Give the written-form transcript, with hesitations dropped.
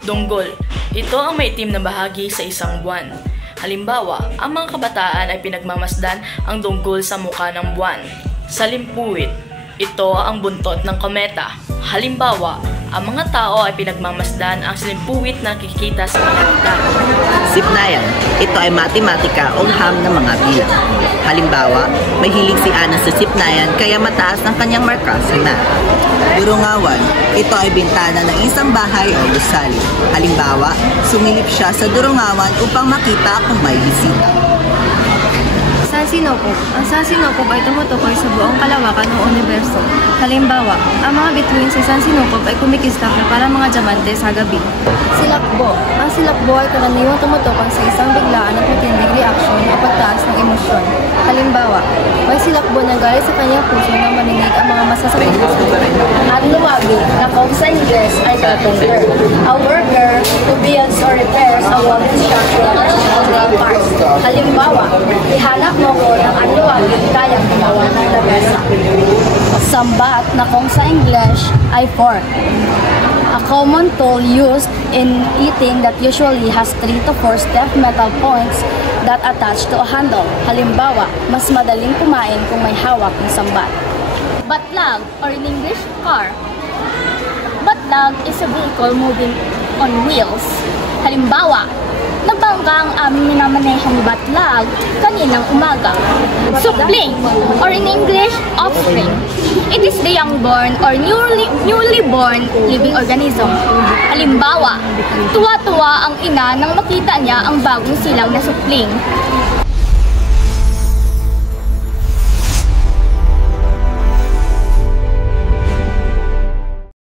Dunggol. Ito ang maitim na bahagi sa isang buwan. Halimbawa, ang mga kabataan ay pinagmamasdan ang dunggol sa muka ng buwan. Salimpuwit. Ito ang buntot ng kometa. Halimbawa, ang mga tao ay pinagmamasdan ang salimpuwit na nakikita sa kalangitan. Sipnayan. Ito ay matematika o ham ng mga bilang. Halimbawa, mahilig si Ana sa sipnayan kaya mataas ang kanyang marka sa math. Durungawan. Ito ay bintana ng isang bahay o gusali. Halimbawa, sumilip siya sa durungawan upang makita kung may bisita. Sansinopop. Ang sansinopop ay tumutukoy sa buong kalawakan ng universo. Halimbawa, ang mga bituin sa sansinopop ay kumikislap na para mga diamante sa gabi. Silakbo. Ang silakbo ay karaniwang tumutukoy sa isang biglaan at matinding reaksyon o pagtaas ng emosyon. Halimbawa, may silakbo na galing sa kanyang puso nang marinig ang mga masasakit na salita. Ang lumabi, na kung sa Ingles ay carpenter. A worker who builds or repairs a wooden structure or structural parts. Halimbawa, ihanap mo ko ng ang lumabi kayang gumawa ng lamesa. Sambat, na kung sa English ay fork. A common tool used in eating that usually has 3 to 4 stiff metal points that attach to a handle. Halimbawa, mas madaling kumain kung may hawak na sambat. Batlag, or in English, car. Batlag is a vehicle moving on wheels. Halimbawa, nagbangga ang aming minamanehang batlag kaninang umaga. Supling, or in English, offspring. It is the young-born or newly born living organism. Halimbawa, tuwa-tuwa ang ina nang makita niya ang bagong silang na supling.